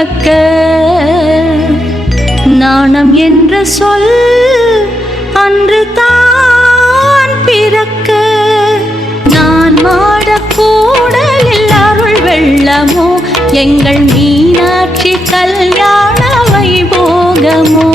சுமக்க நாணம் என்ற சொல் அன்று தான் பிறக்க. நான் மாடக்கூடலில் அருள் வெள்ளமோ? எங்கள் மீனாட்சி கல்யாண வைபோகமோ?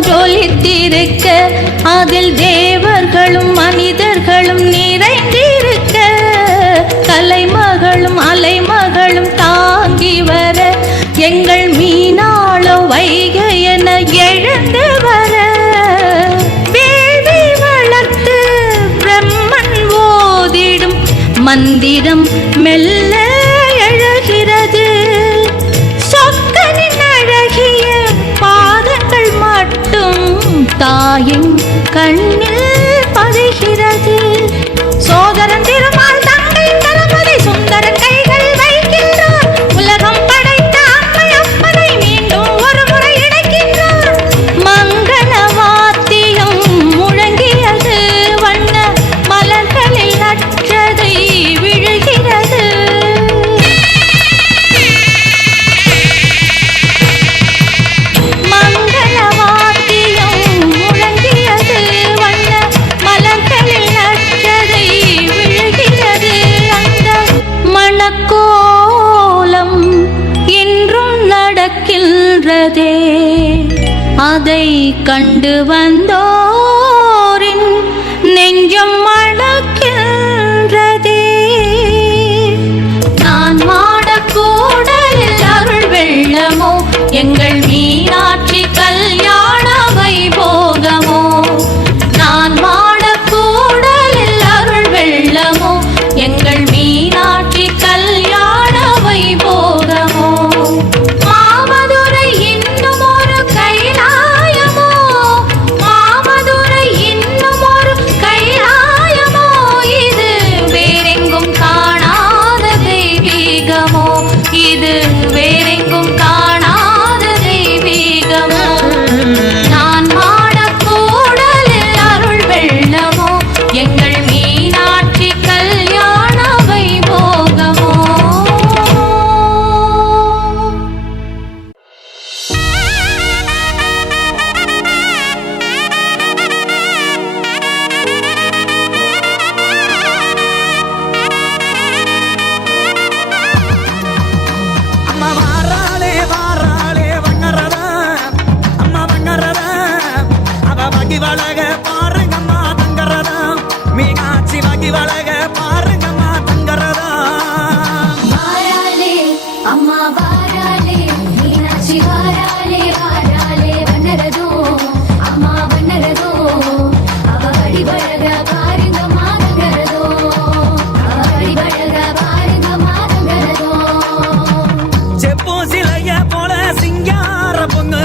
ஜொலித்திருக்க அதில் தேவர்களும் மனிதர்களும் நிறைந்திருக்க. கலைமகளும் அலைமகளும் தாங்கி வர எங்கள் மீனாளோ வைக என எழுந்து வர. வேதி வளர்த்து பிரம்மன் ஓதிடும் மந்திரம் மெல்ல தாயின் கண்ணி எங்கள் சிங்கார பொண்ணு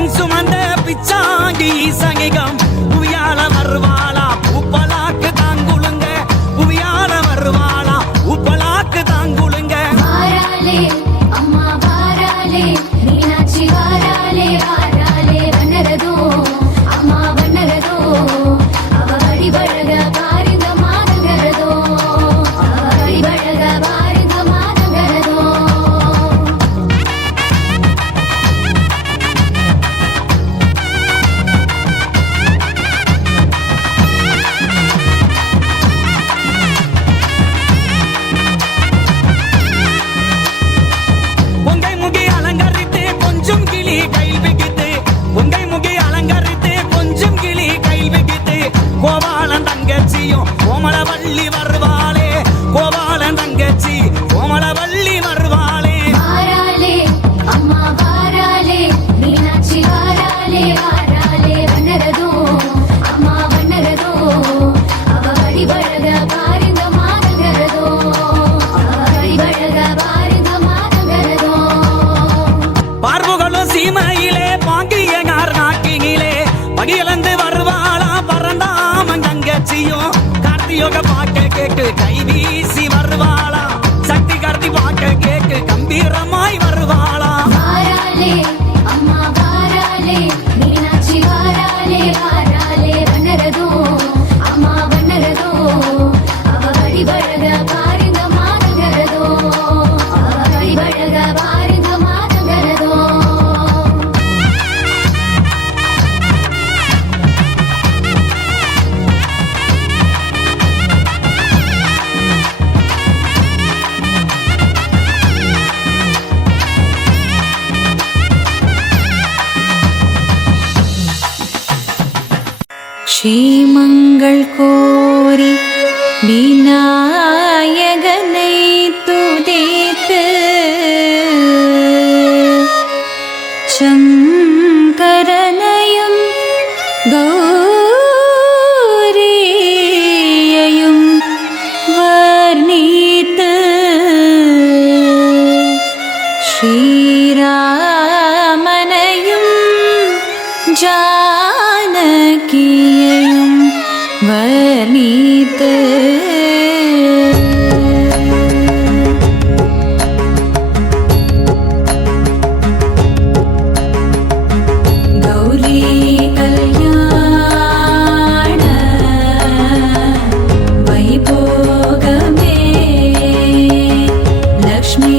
மண் சுமந்த பிச்சாங்கி சங்கிகம்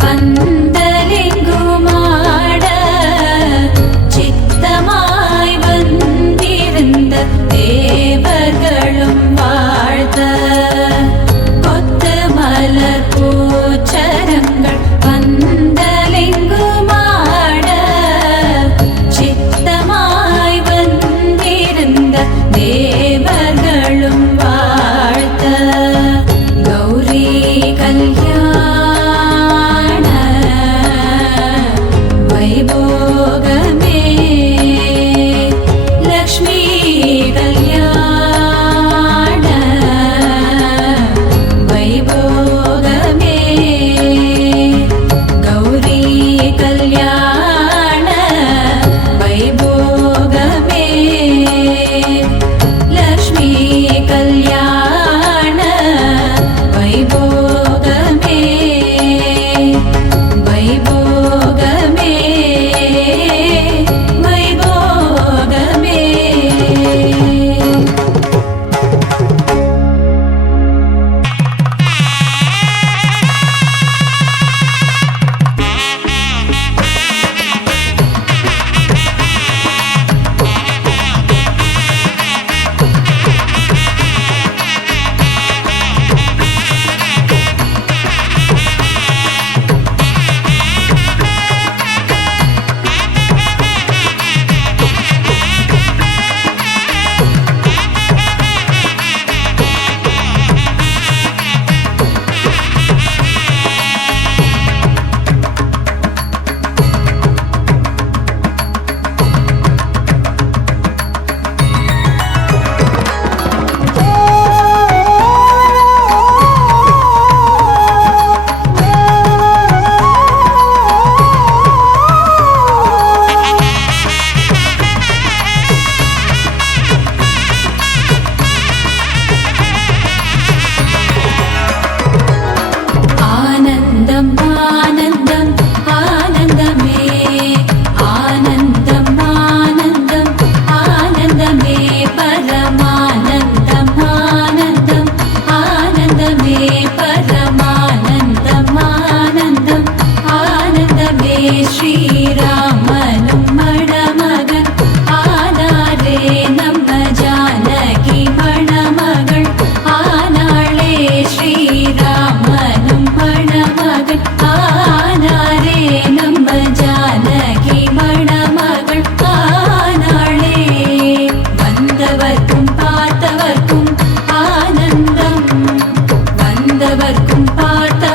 பன் ஆண்டவர்க்கும் பார்த்த